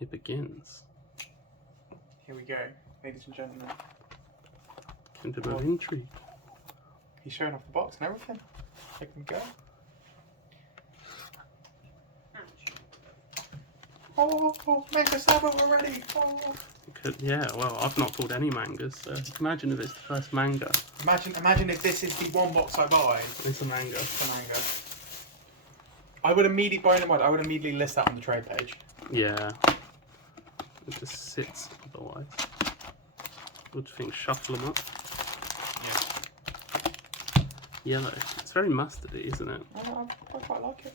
It begins. Here we go, ladies and gentlemen. Kingdom of Intrigue. He's showing off the box and everything. Let him go. Oh, manga Sabo already! Oh. Yeah, well, I've not pulled any mangas, so imagine if it's the first manga. Imagine if this is the one box I buy. It's a manga. It's a manga. I would immediately, bearing in mind, I would immediately list that on the trade page. Yeah. It just sits otherwise. What do you think? Shuffle them up? Yeah. Yellow. It's very mustardy, isn't it? I quite like it.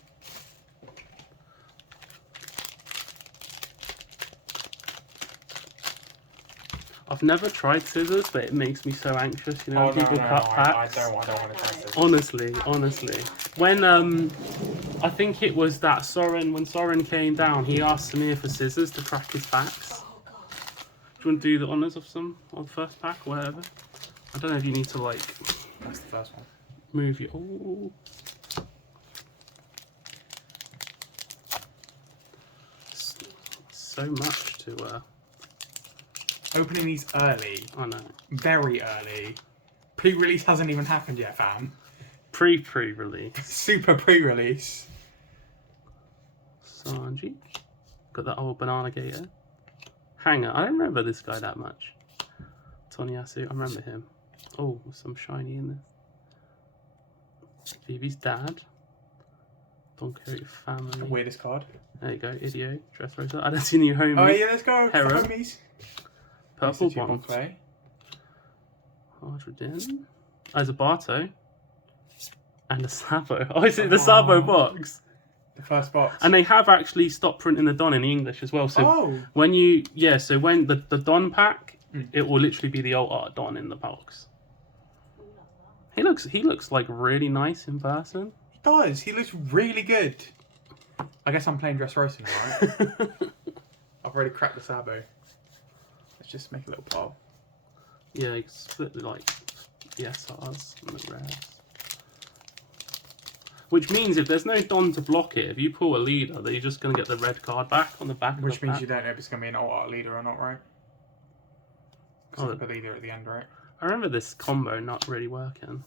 I've never tried scissors, but it makes me so anxious, you know, when people cut packs. I don't want to try scissors. Honestly. When, I think it was that Soren, when Soren came down, he asked Samir for scissors to crack his packs. Oh, God. Do you want to do the honours of some, or the first pack, or whatever? I don't know if you need to, like... That's the first one. Move your... Ooh. So much to... Opening these early. I know. Very early. Pre-release hasn't even happened yet, fam. Pre-release. Super pre-release. Sanji. Got that old banana gator. Hanger. I don't remember this guy that much. Toniyasu. I remember him. Oh, some shiny in this. Vivi's dad. Don Quixote family. The weirdest card. There you go. Idio. Dressrosa. I don't see any homie. Oh yeah, let's go. Hera. Homies. Purple one. Play. Hydrodin. Oh, there's a Barto. And a Sabo. Oh, is it the Sabo box? The first box. And they have actually stopped printing the Don in English as well. So when you, so when the Don pack, it will literally be the old art Don in the box. He looks like really nice in person. He does. He looks really good. I guess I'm playing Dressrosa now, right? I've already cracked the Sabo. Let's just make a little pile. Yeah, you can split like the SRs and the rares. Which means if there's no Don to block it, if you pull a leader, then you're just going to get the red card back on the back of the Which means pack. you don't know if it's going to be an alt-art leader or not, right? Because it's the leader at the end, right? I remember this combo not really working.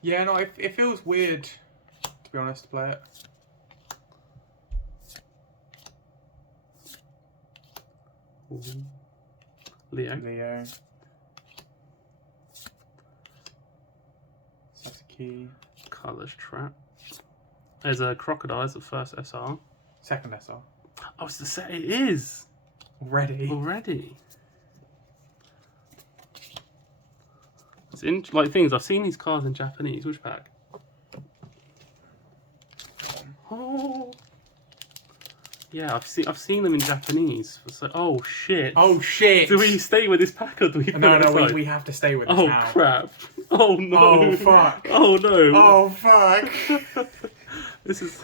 Yeah, no, it feels weird, to be honest, to play it. Ooh. Leo. Sasuke. Colours trap. There's a crocodile as the first SR. Second SR. Oh, it's the set. It is already. It's in like things. I've seen these cards in Japanese. Which pack? Oh. Yeah, I've seen them in Japanese. So, oh shit! Oh shit! Do we stay with this pack or do we? No, we have to stay with this now. Oh crap! Oh no! Oh fuck! Oh no! Oh fuck! This is.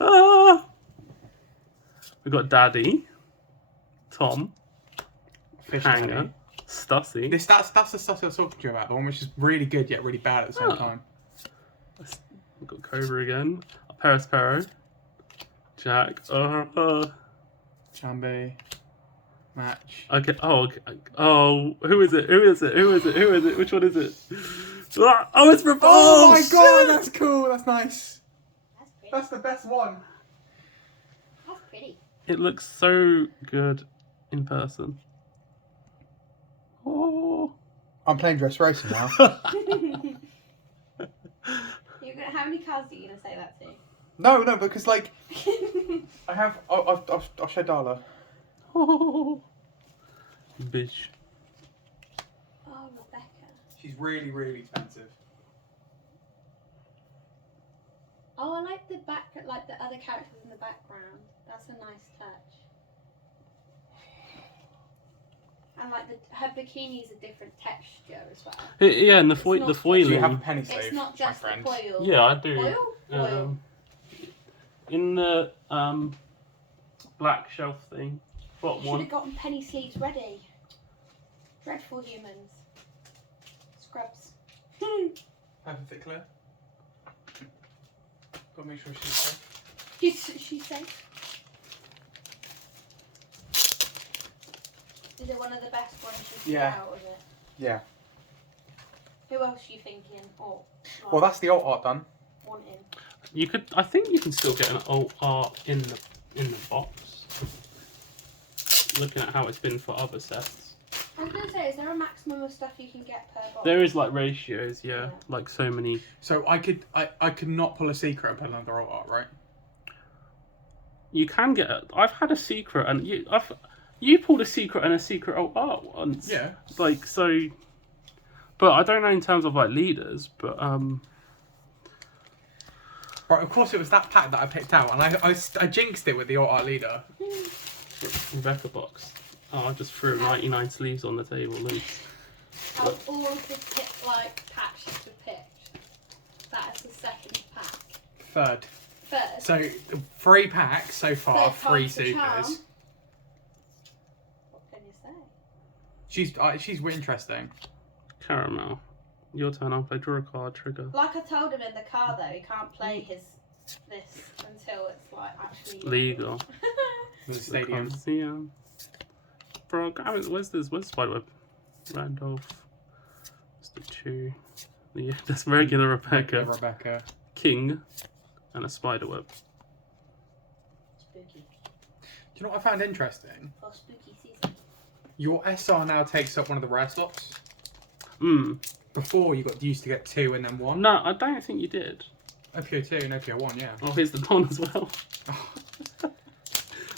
Ah! We got Daddy, Tom, Fish Hanger, Daddy. Stussy. That's the stuff I was talking to you about. The one which is really good yet really bad at the same time. We've got Cobra again. Paris Perro. Jack. Chambe. Match. Okay. Oh, who is it? Which one is it? Oh, it's Revolve! Oh my god, that's cool. That's nice. That's pretty. That's the best one. That's pretty. It looks so good in person. Oh. I'm playing Dressrosa now. How many cards are you going to say that to? No, because like I have. I'll show Darla. Oh. Bitch. Oh, Rebecca. She's really, really expensive. Oh, I like the back, like the other characters in the background. That's a nice touch. And like her bikini's a different texture as well. Yeah, and the It's not foiling. Do you have a penny sleeve? It's not just the foil. Yeah, I do. Foil? In the black shelf thing, bottom Should one. have gotten penny sleeves ready. Dreadful humans. Scrubs. Perfect clear. Gotta make sure she's safe. She's safe. Is it one of the best ones you can Yeah. get out of it? Yeah. Who else are you thinking? Or Well, that's the alt art done. wanting? You could. I think you can still get an alt art in the box. Looking at how it's been for other sets. I was gonna say, is there a maximum of stuff you can get per box? There is like ratios, yeah. Yeah. Like so many. So I could not pull a secret and put another alt art, right? You can get. I've had a secret, and you pulled a secret and a secret alt art once. Yeah. Like so. But I don't know in terms of like leaders, but Right, of course it was that pack that I picked out, and I jinxed it with the alt art leader. Rebecca box. Oh, I just threw 99 sleeves on the table loose. Out of all of the packs you could pick, that is the second pack. Third. So 3 packs so far, Third 3 time's the charm. supers. What can you say? She's interesting. Caramel. Your turn. I'll play draw a card. Trigger. Like I told him in the car though, he can't play this until it's like actually Legal. The stadium. Coliseum. Bro, where's Spiderweb? Randolph. Mr. Chu. Yeah, that's regular Rebecca. King. And a Spiderweb. Spooky. Do you know what I found interesting? For spooky season. Your SR now takes up one of the rare slots. Before you got used to get 2 and then 1. No, I don't think you did. OP02 and OP01, yeah. Oh, here's the Don as well.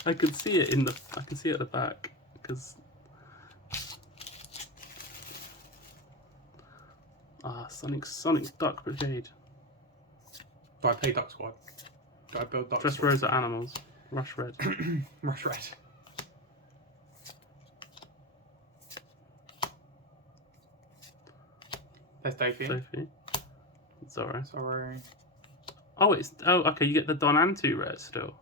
I can see it I can see it at the back because. Sonic Duck Brigade. Do I play Duck Squad? Do I build Duck Dress Squad? Rose are animals. Rush Red. Rush Red. There's Doki. Sophie. Sorry. Sorry. Oh, okay. You get the Don and 2 red still.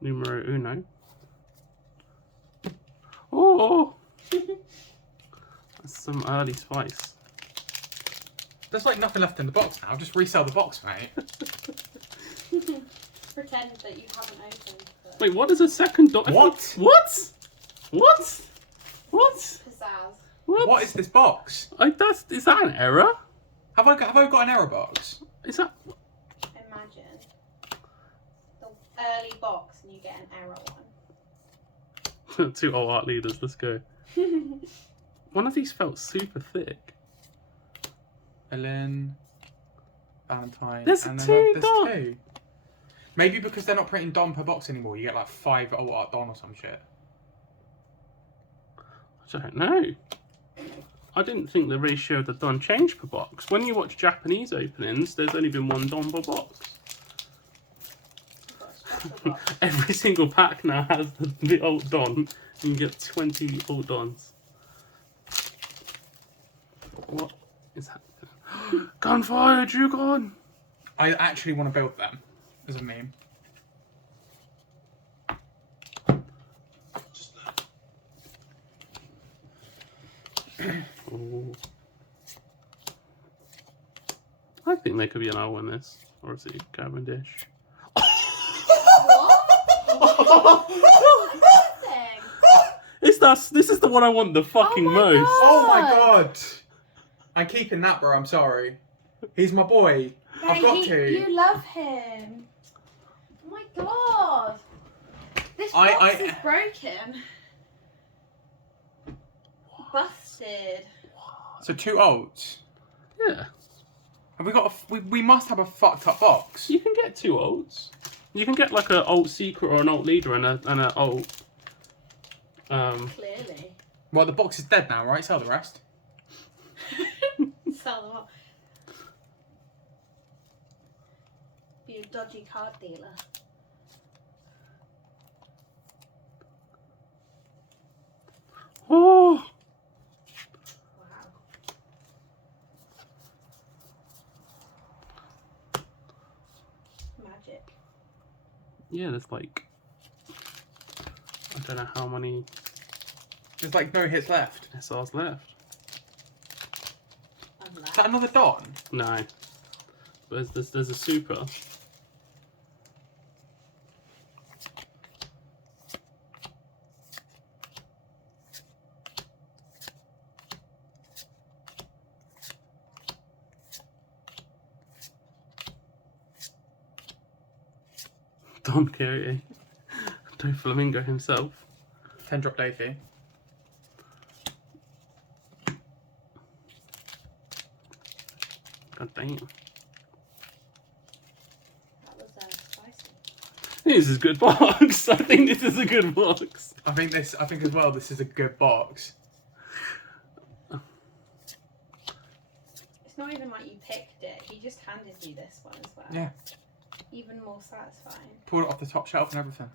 Numero uno. Oh, that's some early spice. There's like nothing left in the box now. Just resell the box, mate. Pretend that you haven't opened. But Wait, what is a second Don? What? What? What? What? pizzazz. What is this box? Is that an error? Have I got an error box? Is that? Imagine the early box and you get an error one. 2 old art leaders. Let's go. One of these felt super thick. Ellen, Valentine. There's and then 2 there's Don. 2. Maybe because they're not printing Don per box anymore. You get like 5 alt art Don or some shit. I don't know. I didn't think the ratio of the Don changed per box. When you watch Japanese openings, there's only been 1 Don per box. You've got a special box. Every single pack now has the old Don. You can get 20 old Dons. What is happening? Gunfire, Jugon! I actually want to build them as a meme. Ooh. I think there could be an O in this. Or is it Cavendish? This is the one I want the fucking most. Oh my god! I'm keeping that, bro. I'm sorry. He's my boy. I've got to. You love him. Oh my god. This box is broken. Busted. So 2 alts. Yeah. Have we got? We must have a fucked up box. You can get 2 ults. You can get like an alt secret or an alt leader and an alt. Clearly. Well, the box is dead now, right? Sell the rest. Sell them off. Be a dodgy card dealer. Oh. Wow. Magic. Yeah, there's like. I don't know how many There's like no hits left. SRs left. Is that another Don? No. But there's a super. Don Quixote. Doflamingo himself. 10 drop Davey. God damn. That was spicy. This is a good box. I think this is a good box. I think as well this is a good box. It's not even like you picked it. He just handed you this one as well. Yeah. Even more satisfying. Pulled it off the top shelf and everything.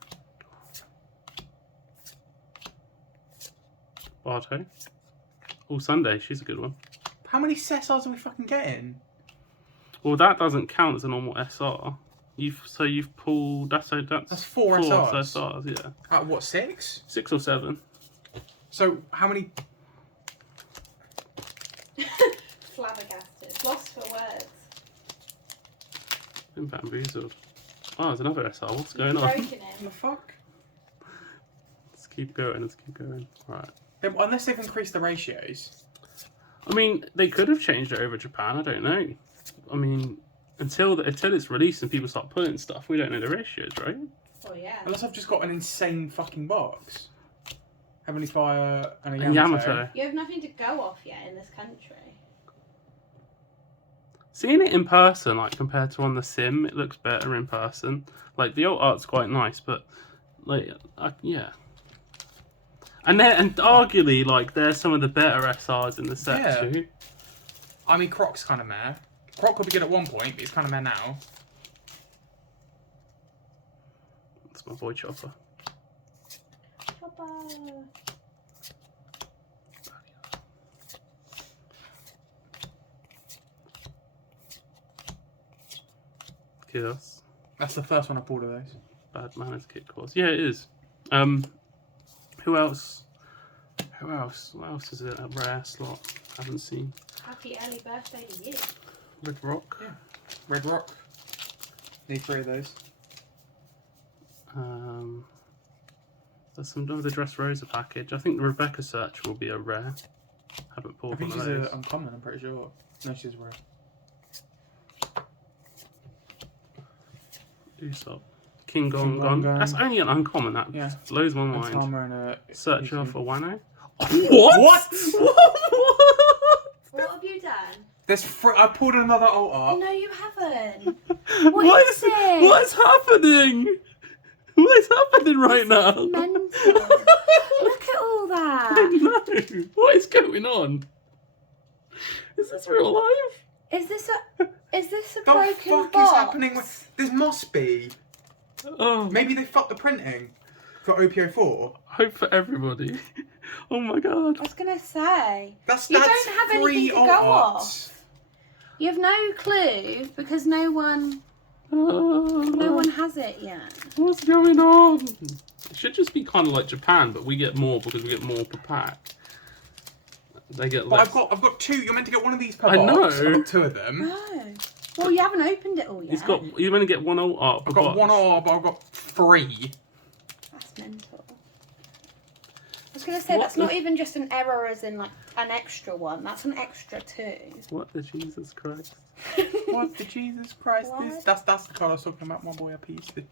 Barto. Oh, Sunday. She's a good one. How many Cesars are we fucking getting? Well, that doesn't count as a normal SR. You've pulled that's four SRs. SRs, yeah. At what, 6? 6 or 7. So how many? Flabbergasted. Lost for words. Been bamboozled. Oh, there's another SR. What's going on? Broken What him. the fuck? Let's keep going. Let's keep going. Right. Unless they've increased the ratios. I mean, they could have changed it over Japan. I don't know. I mean, until it's released and people start pulling stuff, we don't know the ratios, right? Oh yeah. Unless I've just got an insane fucking box. Heavenly Fire and a And Yamato. Yamato. You have nothing to go off yet in this country. Seeing it in person, like compared to on the sim, it looks better in person. Like the old art's quite nice, but like yeah. And arguably, like they're some of the better SRs in the set Yeah. too. I mean, Croc's kind of meh. Croc could be good at one point, but he's kind of meh now. That's my boy Chopper. Papa. Chaos. That's the first one I pulled of those. Bad manners kit course. Yeah, it is. Who else? Who else? What else is it? A rare slot. Haven't seen. Happy early birthday to you. Red Rock. Yeah. Red Rock. Need 3 of those. There's some of the Dressrosa package. I think the Rebecca Search will be a rare. Haven't I pulled think one she's of those. uncommon, I'm pretty sure. No, she's rare. Usopp. King King Gong. Gong. That's only an uncommon. That Yeah. blows my And mind. Tama and a... Searcher for Wano. What? What? What have you done? I pulled another alt art. No, you haven't. What is this? What is happening? What is happening right now? Mental. Look at all that. No. What is going on? Is this real life? Is this a The broken fuck box? is happening with... This must be. Oh, Maybe they fucked the printing for OP04. hope for everybody. Oh my god. I was gonna say That's you don't have 3 anything to alt go arts. off. You have no clue because no one Oh, has it yet. what's going on? It should just be kind of like Japan, but we get more because we get more per pack. They get But less. I've got 2. You're meant to get one of these per I box. know. I've got 2 of them. No. Well, you haven't opened it all yet. You only get one alt art per I've got box. 1 alt art, but I've got 3. That's mental. I was gonna say What that's the- not even just an error, as in like an extra one. That's an extra 2. What the Jesus Christ? What the Jesus Christ What? is? That's the card I was talking about, my boy a piece. The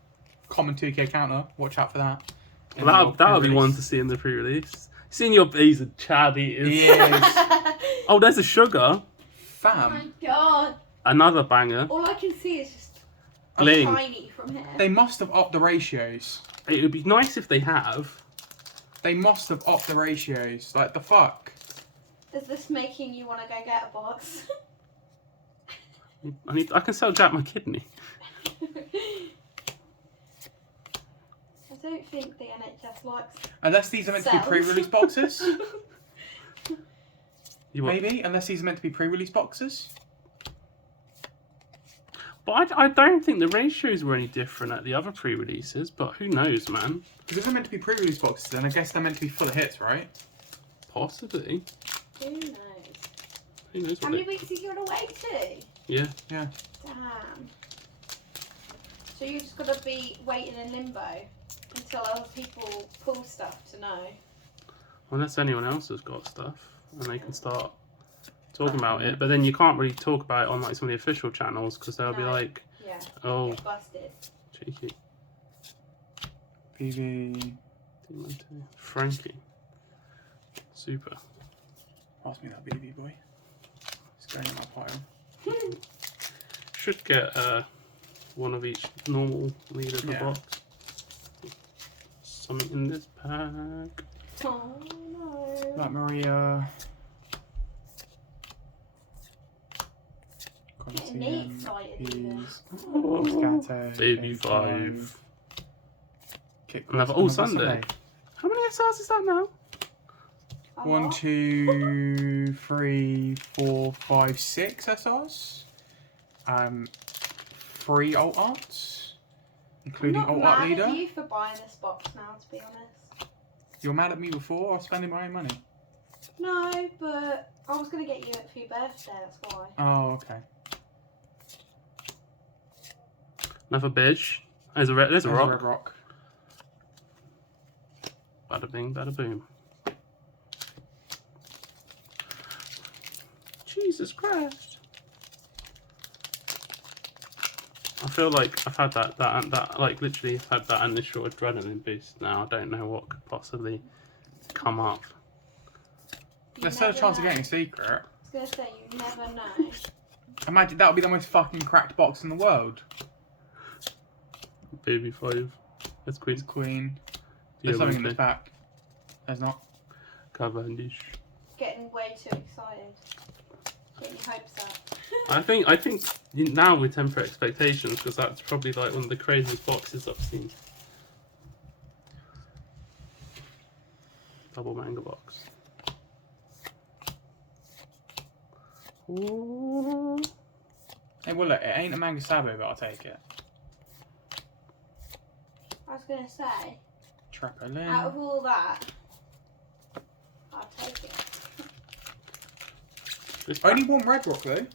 common 2K counter. Watch out for that. Well, that'll be one to see in the pre-release. Seeing your he's a Chad eater. Yes. Oh, there's a Sugar. Oh Fam. my god! Another banger. All I can see is just Bling. tiny from here. They must have upped the ratios. It would be nice if they have. They must have upped the ratios. Like, the fuck? Is this making you want to go get a box? I can sell Jack my kidney. I don't think the NHS likes. Unless these are meant to be cells. pre-release boxes. You what? Maybe. Unless these are meant to be pre-release boxes. But I don't think the ratios were any different at the other pre-releases. But who knows, man? Because if they're meant to be pre-release boxes, then I guess they're meant to be full of hits, right? Possibly. Who knows? Who knows How what many it... weeks are you gonna wait to? Yeah. Yeah. Damn. So you just gotta be waiting in limbo until other people pull stuff to know. Unless anyone else has got stuff and they can start talking about it. But then you can't really talk about it on like some of the official channels because they'll be No. like, Yeah. oh, Get busted. cheeky. PV. Frankie. Super. Pass me that BB boy. It's going in my pile. Should get one of each normal leader per Yeah. box. Something in this pack. Oh no. Like Maria. Getting me excited even. Moscato. Baby 5. Kick Another Sunday. How many SRs is that now? A 1, lot. 2, 3, 4, 5, 6 SRs. 3 alt arts, including I'm alt not art mad leader. at you for buying this box now, to be honest. You were mad at me before. I was spending my own money. No, but I was gonna get you it for your birthday. That's why. Oh, okay. Another bitch. There's a There's a rock. red rock. Bada bing, bada boom. Jesus Christ. I feel like I've had that like literally had that initial adrenaline boost now. I don't know what could possibly come up. There's still a chance of getting a secret. I was gonna say, you never know. Imagine that would be the most fucking cracked box in the world. Baby 5. That's Queen. It's Queen. There's something in this Diamante. pack. There's not. Cavendish. Getting way too excited. Getting your hopes up. I think now we temper expectations because that's probably like one of the craziest boxes I've seen. Double manga box. Ooh. Hey, well, look, it ain't a manga sabo, but I'll take it. I was gonna say, Trapolin. out of all that, I'll take it. This Only one red rock though.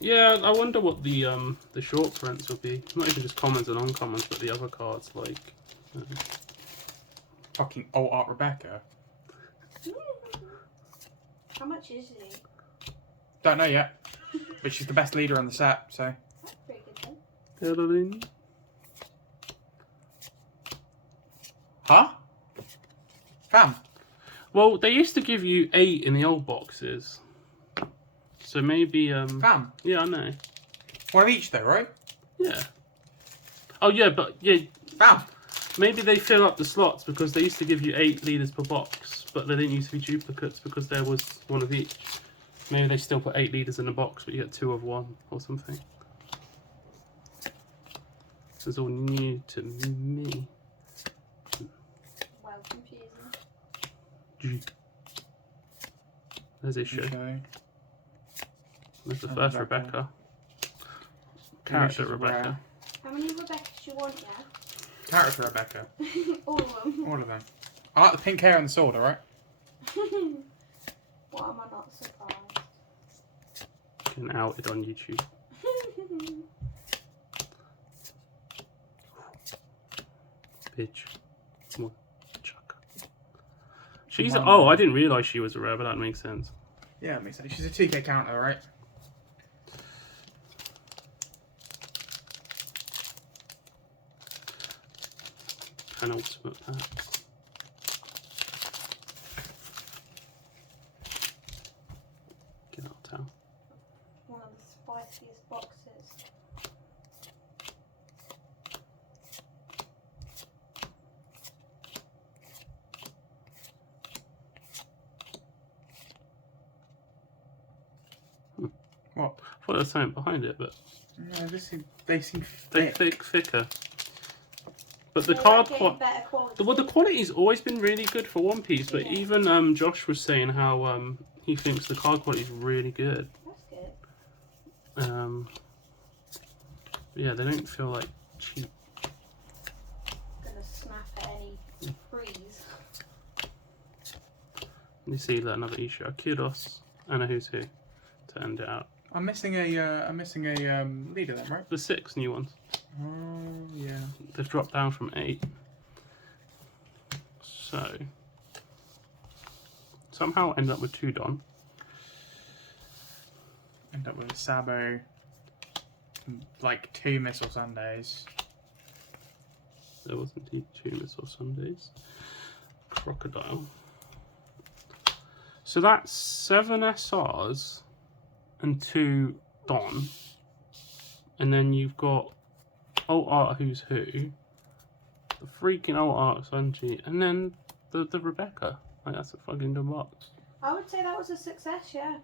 Yeah, I wonder what the short prints will be. Not even just commons and uncommons, but the other cards like. Fucking alt art Rebecca. How much is he? Don't know yet. But she's the best leader on the set, so. That's pretty good then. Caroline. Huh? Fam. Well, they used to give you 8 in the old boxes. So maybe Fam. yeah, I know. One of each though, right? Yeah. Oh yeah, but yeah, Fam. maybe they fill up the slots because they used to give you 8 leaders per box, but they didn't used to be duplicates because there was one of each. Maybe they still put 8 leaders in a box, but you get 2 of one or something. This is all new to me. Well, confusing. G. There's issue. Okay. There's the And first Rebecca. Rebecca. Character She's Rebecca. rare. How many Rebeccas do you want, Character Rebecca. yeah? All of them. All of them. I like the pink hair and the sword, alright? Why am I not surprised? Getting outed on YouTube. Bitch. Come on. Chuck. She's One. oh, I didn't realise she was a rare, but that makes sense. Yeah, it makes sense. She's a 2k counter, right? Penultimate pack. Get out of town. One of the spiciest boxes. What? I thought there was something behind it, but No, they seem they thick. thicker. But the They're card getting quality. better quality. Well, the quality's always been really good for One Piece, but Yeah. even Josh was saying how he thinks the card quality is really good. That's good. Yeah, they don't feel like cheap. Gonna snap at any breeze. You see that another issue. Kudos and a Who's Who to end it out. I'm missing a leader then, right? The 6 new ones. Oh yeah. They've dropped down from 8. So somehow end up with 2 Don. End up with a Sabo, like 2 Missile Sundays. There was indeed 2 Missile Sundays. Crocodile. So that's 7 SRs and 2 Don. And then you've got Alt Art Who's Who. The freaking Alt Art Sunji. And then the Rebecca. Like, that's a fucking good box. I would say that was a success, yeah.